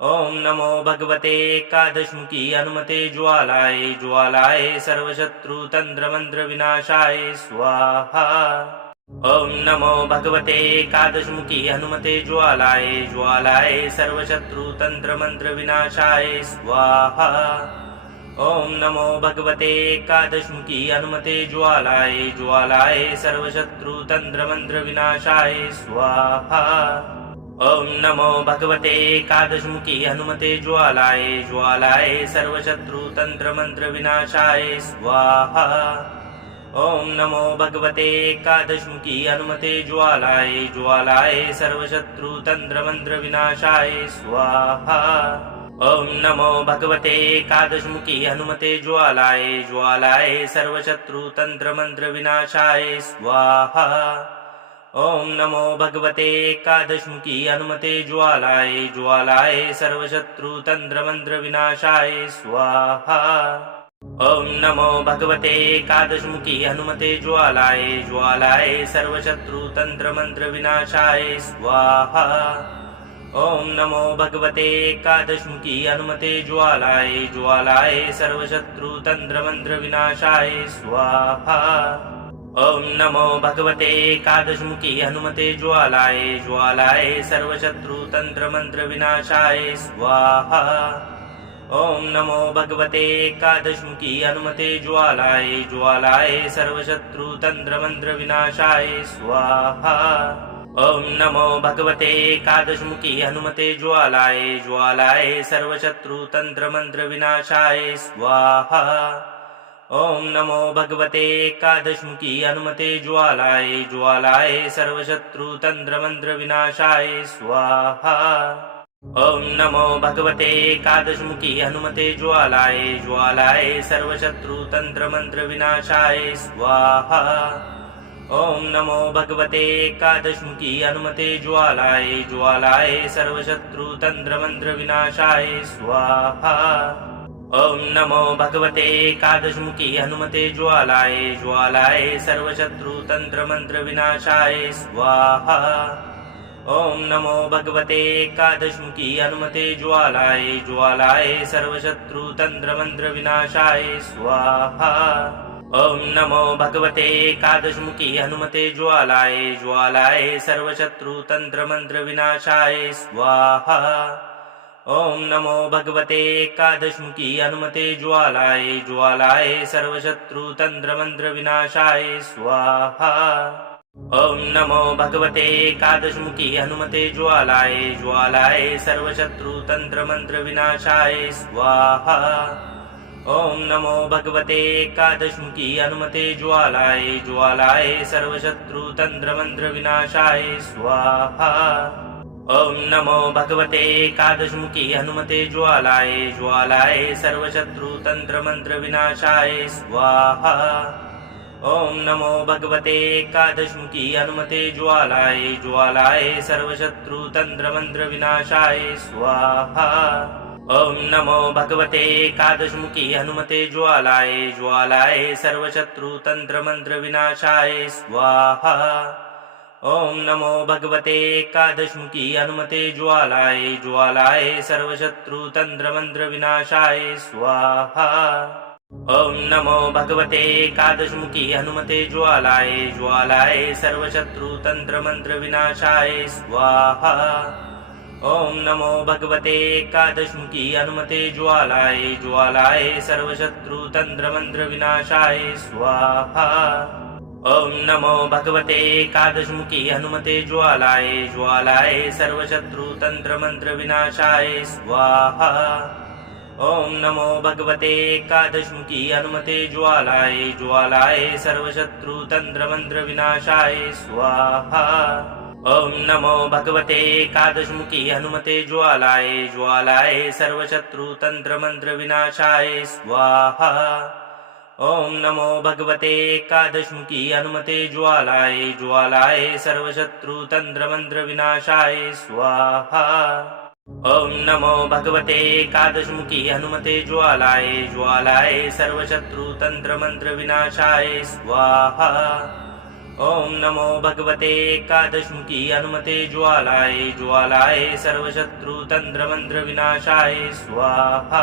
ओम नमो भगवते एकादशमुखी हनुमते ज्वालाय ज्वालाय सर्वशत्रु तंत्र मंत्र विनाशाय स्वाहा। ओम नमो भगवते एकादशमुखी हनुमते ज्वालाय ज्वालाय सर्वशत्रु तंत्र मंत्र विनाशाय स्वाहा। ओम नमो भगवते एकादशमुखी हनुमते ज्वालाय ज्वालाय सर्वशत्रु तंत्र मंत्र विनाशाय स्वाहा। ओम नमो भगवते एकादशमुखी हनुमते ज्वालाय ज्वालाय सर्वशत्रु तंत्र मंत्र विनाशाय स्वाहा। ओम नमो भगवते एकादशमुखी हनुमते ज्वालाय ज्वालाय सर्वशत्रु तंत्र मंत्र विनाशाय स्वाहा। ओम नमो भगवते एकादशमुखी हनुमते ज्वालाय ज्वालाय सर्वशत्रु तंत्र मंत्र विनाशाय स्वाहा। ओम नमो भगवते एकादशमुखी हनुमते ज्वालाय ज्वालाय सर्वशत्रु तंत्र मंत्र विनाशाय स्वाहा। ओम नमो भगवते एकादशमुखी हनुमते ज्वालाय ज्वालाय सर्वशत्रु तंत्र मंत्र विनाशाय स्वाहा। ओम नमो भगवते एकादशमुखी हनुमते ज्वालाय ज्वालाय सर्वशत्रु तंत्र मंत्र विनाशाय स्वाहा। ओम नमो भगवते एकादशमुखी हनुमते ज्वालाय ज्वालाय सर्वशत्रु तंत्र मंत्र विनाशाय स्वाहा। ओम नमो भगवते एकादशमुखी हनुमते ज्वालाय ज्वालाय सर्वशत्रु तंत्र मंत्र विनाशाय स्वाहा। ओम नमो भगवते एकादशमुखी हनुमते ज्वालाय ज्वालाय सर्वशत्रु तंत्र मंत्र विनाशाय स्वाहा। ओम नमो भगवते एकादशमुखी हनुमते ज्वालाय ज्वालाय सर्वशत्रु तंत्र मंत्र विनाशाय स्वाहा। ओम नमो भगवते एकादशमुखी हनुमते ज्वालाय ज्वालाय सर्वशत्रु तंत्र मंत्र विनाशाय स्वाहा। ओम नमो भगवते एकादशमुखी हनुमते ज्वालाय ज्वालाय सर्वशत्रु तंत्र मंत्र विनाशाय स्वाहा। ओम नमो भगवते एकादशमुखी हनुमते ज्वालाय ज्वालाय सर्वशत्रु तंत्र मंत्र विनाशाय स्वाहा। ओम नमो भगवते एकादशमुखी हनुमते ज्वालाय ज्वालाय सर्वशत्रु तंत्र मंत्र विनाशाय स्वाहा। ओम नमो भगवते एकादशमुखी हनुमते ज्वालाय ज्वालाय सर्वशत्रु तंत्र मंत्र विनाशाय स्वाहा। ओम नमो भगवते एकादशमुखी हनुमते ज्वालाय ज्वालाय सर्वशत्रु तंत्र मंत्र विनाशाय स्वाहा। ओम नमो भगवते एकादशमुखी हनुमते ज्वालाय ज्वालाय सर्वशत्रु तंत्र मंत्र विनाशाय स्वाहा। ओम नमो भगवते एकादशमुखी हनुमते ज्वालाय ज्वालाय सर्वशत्रु तंत्र मंत्र विनाशाय स्वाहा। ओम नमो भगवते एकादशमुखी हनुमते ज्वालाय ज्वालाय सर्वशत्रु तंत्र मंत्र विनाशाय स्वाहा। ओम नमो भगवते एकादशमुखी हनुमते ज्वालाय ज्वालाय सर्वशत्रु तंत्र मंत्र विनाशाय स्वाहा। ओम नमो भगवते एकादशमुखी हनुमते ज्वालाय ज्वालाय सर्वशत्रु तंत्र मंत्र विनाशाय स्वाहा। ओम नमो भगवते एकादशमुखी हनुमते ज्वालाय ज्वालाय सर्वशत्रु तंत्र मंत्र विनाशाय स्वाहा। ओम नमो भगवते एकादशमुखी हनुमते ज्वालाय ज्वालाय सर्वशत्रु तंत्र मंत्र विनाशाय स्वाहा। ओम नमो भगवते एकादशमुखी हनुमते ज्वालाय ज्वालाय सर्वशत्रु तंत्र मंत्र विनाशाय स्वाहा। ओम नमो भगवते एकादशमुखी हनुमते ज्वालाय ज्वालाय सर्वशत्रु तंत्र मंत्र विनाशाय स्वाहा। ओम नमो भगवते एकादशमुखी हनुमते ज्वालाय ज्वालाय सर्वशत्रु तंत्र मंत्र विनाशाय स्वाहा। ओम नमो भगवते एकादशमुखी हनुमते ज्वालाय ज्वालाय सर्वशत्रु तंत्र मंत्र विनाशाय स्वाहा। ओम नमो भगवते एकादशमुखी हनुमते ज्वालाय ज्वालाय सर्वशत्रु तंत्र मंत्र विनाशाय स्वाहा। ओम नमो भगवते एकादशमुखी हनुमते ज्वालाय ज्वालाय सर्वशत्रु तंत्र मंत्र विनाशाय स्वाहा। ॐ नमो भगवते एकादशमुखी हनुमते ज्वालाय ज्वालाय सर्वशत्रुतन्त्रमन्त्रविनाशाय स्वाहा।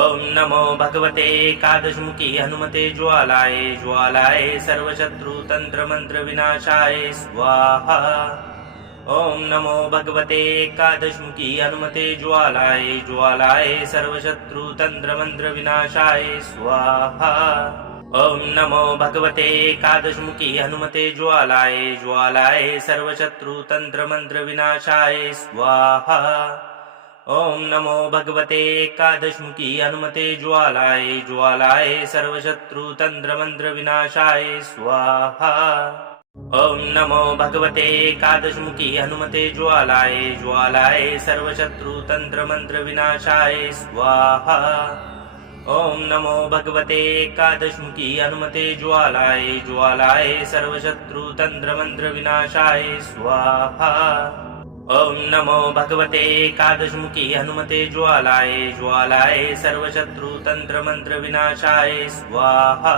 ॐ नमो भगवते एकादशमुखी हनुमते ज्वालाय ज्वालाय सर्वशत्रुतन्त्रमन्त्रविनाशाय स्वाहा। ॐ नमो भगवते एकादशमुखी हनुमते ज्वालाय ज्वालाय सर्वशत्रुतन्त्रमन्त्रविनाशाय स्वाहा। ॐ नमो भगवते एकादशमुखी हनुमते ज्वालाय ज्वालाय सर्वशत्रुतन्त्रमन्त्रविनाशाय स्वाहा। ॐ नमो भगवते एकादशमुखी हनुमते ज्वालाय ज्वालाय सर्वशत्रुतन्त्रमन्त्रविनाशाय स्वाहा। ॐ नमो भगवते एकादशमुखी हनुमते ज्वालाय ज्वालाय सर्वशत्रुतन्त्रमन्त्रविनाशाय स्वाहा। ॐ नमो भगवते एकादशमुखी हनुमते ज्वालाय ज्वालाय सर्वशत्रुतन्त्रमन्त्रविनाशाय स्वाहा। ॐ नमो भगवते एकादशमुखी हनुमते ज्वालाय ज्वालाय सर्वशत्रुतन्त्रमन्त्रविनाशाय स्वाहा।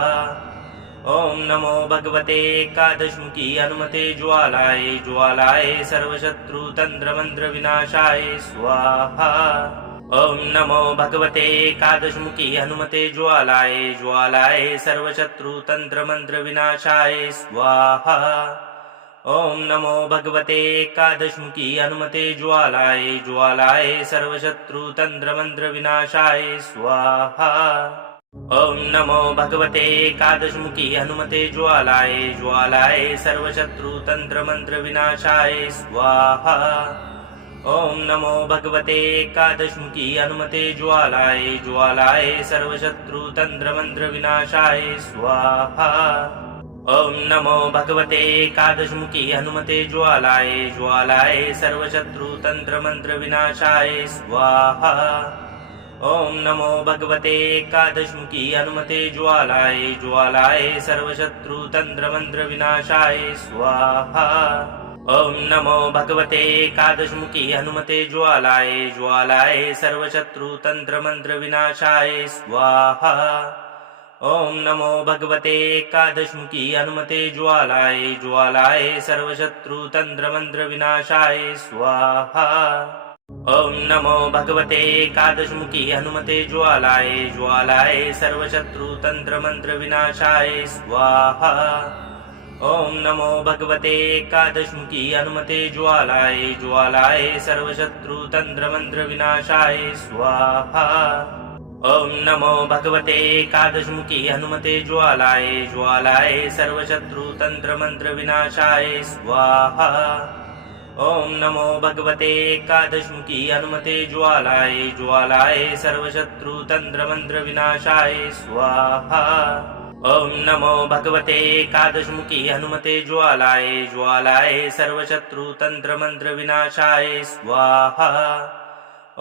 ॐ नमो भगवते एकादशमुखी हनुमते ज्वालाय ज्वालाय सर्वशत्रुतन्त्रमन्त्रविनाशाय स्वाहा। ॐ नमो भगवते एकादशमुखी हनुमते ज्वालाय ज्वालाय सर्वशत्रुतन्त्रमन्त्रविनाशाय स्वाहा। ॐ नमो भगवते एकादशमुखी हनुमते ज्वालाय ज्वालाय सर्वशत्रुतन्त्रमन्त्रविनाशाय स्वाहा। ॐ नमो भगवते एकादशमुखी हनुमते ज्वालाय ज्वालाय सर्वशत्रुतन्त्रमन्त्रविनाशाय स्वाहा। ॐ नमो भगवते एकादशमुखी हनुमते ज्वालाय ज्वालाय सर्वशत्रुतन्त्रमन्त्रविनाशाय स्वाहा। ॐ नमो भगवते एकादशमुखी हनुमते ज्वालाय ज्वालाय सर्वशत्रुतन्त्रमन्त्रविनाशाय स्वाहा। ॐ नमो भगवते एकादशमुखी हनुमते ज्वालाय ज्वालाय सर्वशत्रुतन्त्रमन्त्रविनाशाय स्वाहा। ॐ नमो भगवते एकादशमुखी हनुमते ज्वालाय ज्वालाय सर्वशत्रुतन्त्रमन्त्रविनाशाय स्वाहा। ॐ नमो भगवते एकादशमुखी हनुमते ज्वालाय ज्वालाय सर्वशत्रुतन्त्रमन्त्रविनाशाय स्वाहा। ॐ नमो भगवते एकादशमुखी हनुमते ज्वालाय ज्वालाय सर्वशत्रुतन्त्रमन्त्रविनाशाय स्वाहा। ॐ नमो भगवते एकादशमुखी हनुमते ज्वालाय ज्वालाय सर्वशत्रुतन्त्रमन्त्रविनाशाय स्वाहा। ॐ नमो भगवते एकादशमुखी हनुमते ज्वालाय ज्वालाय सर्वशत्रुतन्त्रमन्त्रविनाशाय स्वाहा। ॐ नमो भगवते एकादशमुखी हनुमते ज्वालाय ज्वालाय सर्वशत्रुतन्त्रमन्त्रविनाशाय स्वाहा। ॐ नमो भगवते एकादशमुखी हनुमते ज्वालाय ज्वालाय सर्वशत्रुतन्त्रमन्त्रविनाशाय स्वाहा।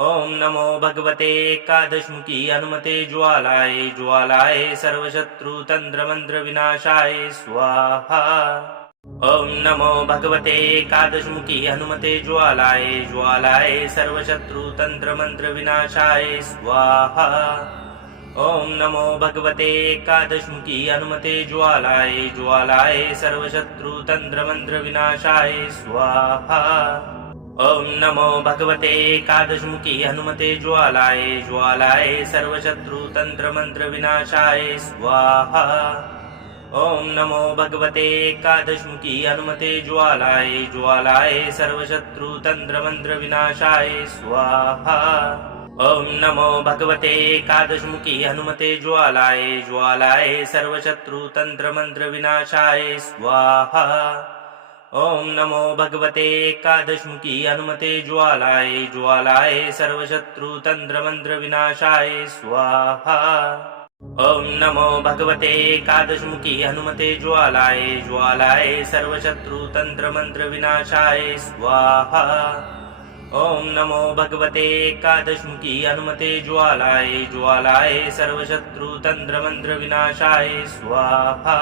ॐ नमो भगवते एकादशमुखी हनुमते ज्वालाय ज्वालाय सर्वशत्रुतन्त्रमन्त्रविनाशाय स्वाहा। ॐ नमो भगवते एकादशमुखी हनुमते ज्वालाय ज्वालाय सर्वशत्रुतन्त्रमन्त्रविनाशाय स्वाहा। ॐ नमो भगवते एकादशमुखी हनुमते ज्वालाय ज्वालाय सर्वशत्रुतन्त्रमन्त्रविनाशाय स्वाहा। ॐ नमो भगवते एकादशमुखी हनुमते ज्वालाय ज्वालाय सर्वशत्रुतन्त्रमन्त्रविनाशाय स्वाहा। ॐ नमो भगवते एकादशमुखी हनुमते ज्वालाय ज्वालाय सर्वशत्रुतन्त्रमन्त्रविनाशाय स्वाहा। ॐ नमो भगवते एकादशमुखी हनुमते ज्वालाय ज्वालाय सर्वशत्रुतन्त्रमन्त्रविनाशाय स्वाहा। ॐ नमो भगवते एकादशमुखी हनुमते ज्वालाय ज्वालाय सर्वशत्रुतन्त्रमन्त्रविनाशाय स्वाहा। ॐ नमो भगवते एकादशमुखी हनुमते ज्वालाय ज्वालाय सर्वशत्रुतन्त्रमन्त्रविनाशाय स्वाहा। ॐ नमो भगवते एकादशमुखी हनुमते ज्वालाय ज्वालाय सर्वशत्रुतन्त्रमन्त्रविनाशाय स्वाहा।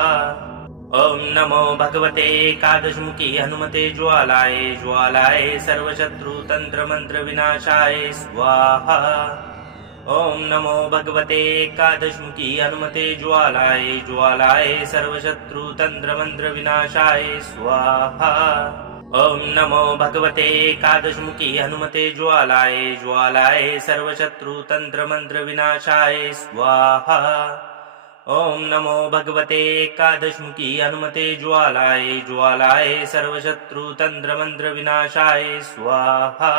ॐ नमो भगवते एकादशमुखी हनुमते ज्वालाय ज्वालाय सर्वशत्रुतन्त्रमन्त्रविनाशाय स्वाहा। ओम नमो भगवते एकादशमुखी हनुमते ज्वालाय ज्वालाय सर्वशत्रु तंत्र मंत्र विनाशाय स्वाहा। ओम नमो भगवते एकादशमुखी हनुमते ज्वालाय ज्वालाय सर्वशत्रु तंत्र मंत्र विनाशाय स्वाहा। ओम नमो भगवते एकादशमुखी हनुमते ज्वालाय ज्वालाय सर्वशत्रु तंत्र मंत्र विनाशाय स्वाहा।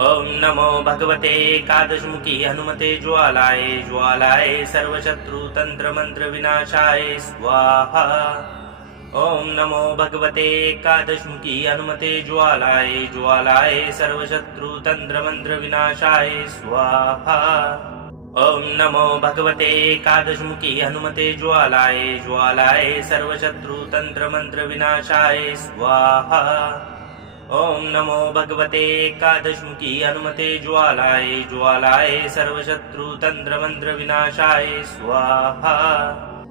ओम नमो भगवते एकादशमुखी हनुमते ज्वालाय ज्वालाय सर्वशत्रु तंत्र मंत्र विनाशाय स्वाहा। ओम नमो भगवते एकादशमुखी हनुमते ज्वालाय ज्वालाय सर्वशत्रु तंत्र मंत्र विनाशाय स्वाहा। ओम नमो भगवते एकादशमुखी हनुमते ज्वालाय ज्वालाय सर्वशत्रु तंत्र मंत्र विनाशाय स्वाहा। ओम नमो भगवते एकादशमुखी हनुमते ज्वालाय ज्वालाय सर्वशत्रु तंत्र मंत्र विनाशाय स्वाहा।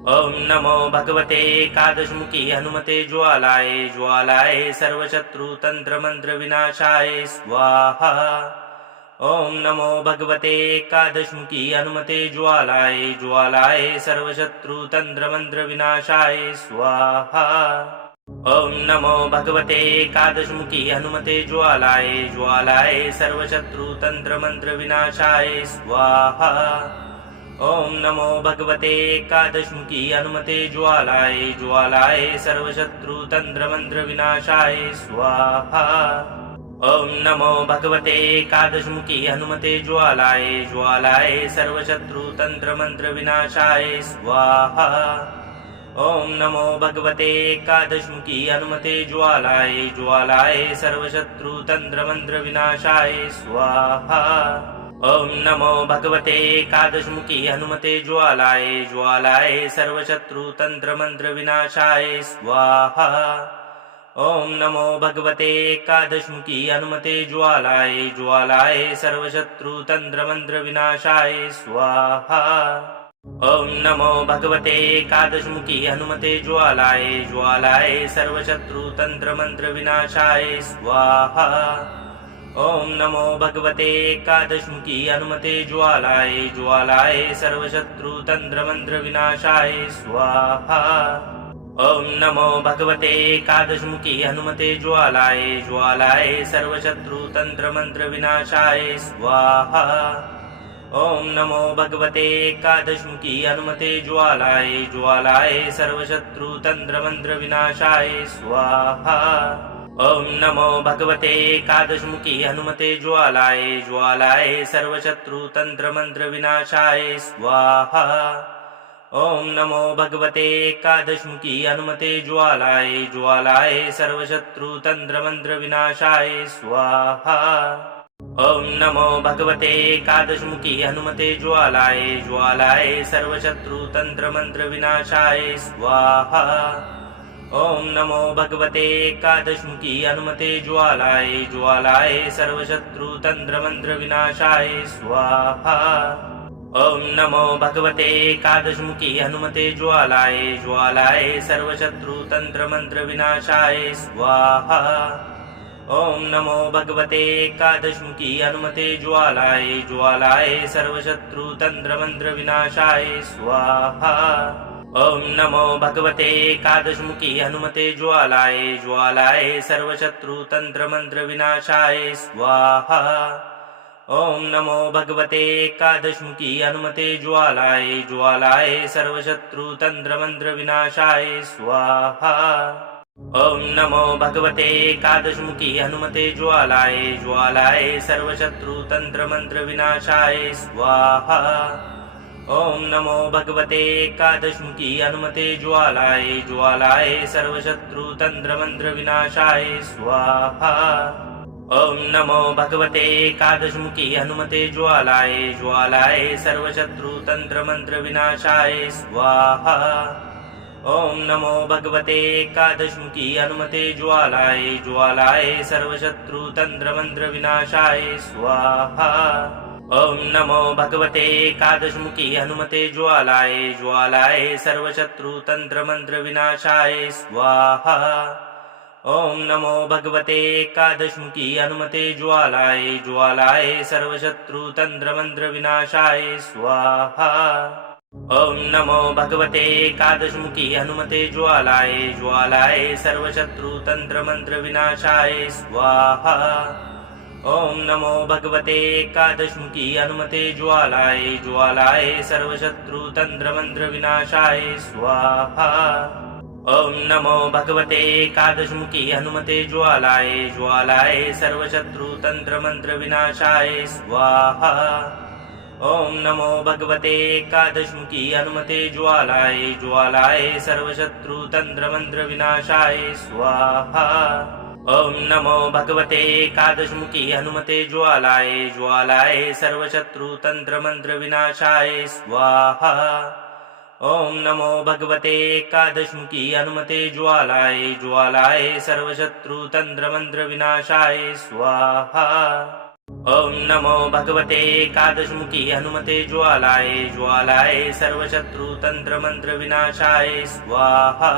ओम नमो भगवते एकादशमुखी हनुमते ज्वालाय ज्वालाय सर्वशत्रु तंत्र मंत्र विनाशाय स्वाहा। ओम नमो भगवते एकादशमुखी हनुमते ज्वालाय ज्वालाय सर्वशत्रु तंत्र मंत्र विनाशाय स्वाहा। ओम नमो भगवते एकादशमुखी हनुमते ज्वालाय ज्वालाय सर्वशत्रु तंत्र मंत्र विनाशाय स्वाहा। ओम नमो भगवते एकादशमुखी हनुमते ज्वालाय ज्वालाय सर्वशत्रु तंत्र मंत्र विनाशाय स्वाहा। ओम नमो भगवते एकादशमुखी हनुमते ज्वालाय ज्वालाय सर्वशत्रु तंत्र मंत्र विनाशाय स्वाहा। ओम नमो भगवते एकादशमुखी हनुमते ज्वालाय ज्वालाय सर्वशत्रु तंत्र मंत्र विनाशाय स्वाहा। ओम नमो भगवते एकादशमुखी हनुमते ज्वालाय ज्वालाय सर्वशत्रु तंत्र मंत्र विनाशाय स्वाहा। ओम नमो भगवते एकादशमुखी हनुमते ज्वालाय ज्वालाय सर्वशत्रु तंत्र मंत्र विनाशाय स्वाहा। ओम नमो भगवते एकादशमुखी हनुमते ज्वालाय ज्वालाय सर्वशत्रु तंत्र मंत्र विनाशाय स्वाहा। ओम नमो भगवते एकादशमुखी हनुमते ज्वालाय ज्वालाय सर्वशत्रु तंत्र मंत्र विनाशाय स्वाहा। ओम नमो भगवते एकादशमुखी हनुमते ज्वालाय ज्वालाय सर्वशत्रु तंत्र मंत्र विनाशाय स्वाहा। ओम नमो भगवते एकादशमुखी हनुमते ज्वालाय ज्वालाय सर्वशत्रु तंत्र मंत्र विनाशाय स्वाहा। ओम नमो भगवते एकादशमुखी हनुमते ज्वालाय ज्वालाय सर्वशत्रु तंत्र मंत्र विनाशाय स्वाहा। ओम नमो भगवते एकादशमुखी हनुमते ज्वालाय ज्वालाय सर्वशत्रु तंत्र मंत्र विनाशाय स्वाहा। ओम नमो भगवते एकादशमुखी हनुमते ज्वालाय ज्वालाय सर्वशत्रु तंत्र मंत्र विनाशाय स्वाहा। ओम नमो भगवते एकादशमुखी हनुमते ज्वालाय ज्वालाय सर्वशत्रु तंत्र मंत्र विनाशाय स्वाहा। ओम नमो भगवते एकादशमुखी हनुमते ज्वालाय ज्वालाय सर्वशत्रु तंत्र मंत्र विनाशाय स्वाहा। ओम नमो भगवते एकादशमुखी हनुमते ज्वालाय ज्वालाय सर्वशत्रु तंत्र मंत्र विनाशाय स्वाहा। ओम नमो भगवते एकादशमुखी हनुमते ज्वालाय ज्वालाय सर्वशत्रु तंत्र मंत्र विनाशाय स्वाहा। ओम नमो भगवते एकादशमुखी हनुमते ज्वालाय ज्वालाय सर्वशत्रु तंत्र मंत्र विनाशाय स्वाहा। ओम नमो भगवते एकादशमुखी हनुमते ज्वालाय ज्वालाय सर्वशत्रु तंत्र मंत्र विनाशाय स्वाहा। ओम नमो भगवते एकादशमुखी हनुमते ज्वालाय ज्वालाय सर्वशत्रु तंत्र मंत्र विनाशाय स्वाहा। ओम नमो भगवते एकादशमुखी हनुमते ज्वालाय ज्वालाय सर्वशत्रु तंत्र मंत्र विनाशाय स्वाहा। ओम नमो भगवते एकादशमुखी हनुमते ज्वालाय ज्वालाय सर्वशत्रु तंत्र मंत्र विनाशाय स्वाहा। ओम नमो भगवते एकादशमुखी हनुमते ज्वालाय ज्वालाय सर्वशत्रु तंत्र मंत्र विनाशाय स्वाहा। ॐ नमो भगवते एकादशमुखी हनुमते ज्वालाय ज्वालाय सर्वशत्रुतन्त्रमन्त्रविनाशाय स्वाहा। ॐ नमो भगवते एकादशमुखी हनुमते ज्वालाय ज्वालाय सर्वशत्रुतन्त्रमन्त्रविनाशाय स्वाहा। ॐ नमो भगवते एकादशमुखी हनुमते ज्वालाय ज्वालाय सर्वशत्रुतन्त्रमन्त्रविनाशाय स्वाहा। ॐ नमो भगवते एकादशमुखी हनुमते ज्वालाय ज्वालाय सर्वशत्रुतन्त्रमन्त्रविनाशाय स्वाहा। ॐ नमो भगवते एकादशमुखी हनुमते ज्वालाय ज्वालाय सर्वशत्रुतन्त्रमन्त्रविनाशाय स्वाहा। ॐ नमो भगवते एकादशमुखी हनुमते ज्वालाय ज्वालाय सर्वशत्रुतन्त्रमन्त्रविनाशाय स्वाहा। ॐ नमो भगवते एकादशमुखी हनुमते ज्वालाय ज्वालाय सर्वशत्रुतन्त्रमन्त्रविनाशाय स्वाहा। ॐ नमो भगवते एकादशमुखी हनुमते ज्वालाय ज्वालाय सर्वशत्रुतन्त्रमन्त्रविनाशाय स्वाहा।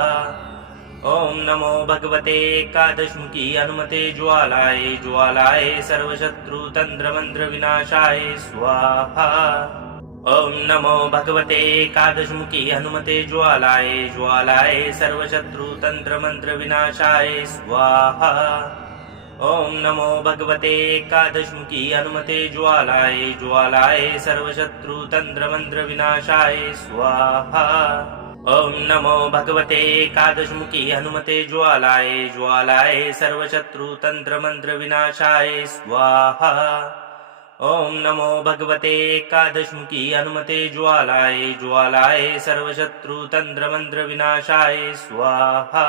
ॐ नमो भगवते एकादशमुखी हनुमते ज्वालाय ज्वालाय सर्वशत्रुतन्त्रमन्त्रविनाशाय स्वाहा। ॐ नमो भगवते एकादशमुखी हनुमते ज्वालाय ज्वालाय सर्वशत्रुतन्त्रमन्त्रविनाशाय स्वाहा। ॐ नमो भगवते एकादशमुखी हनुमते ज्वालाय ज्वालाय सर्वशत्रुतन्त्रमन्त्रविनाशाय स्वाहा। ॐ नमो भगवते एकादशमुखी हनुमते ज्वालाय ज्वालाय सर्वशत्रुतन्त्रमन्त्रविनाशाय स्वाहा। ॐ नमो भगवते एकादशमुखी हनुमते ज्वालाय ज्वालाय सर्वशत्रुतन्त्रमन्त्रविनाशाय स्वाहा।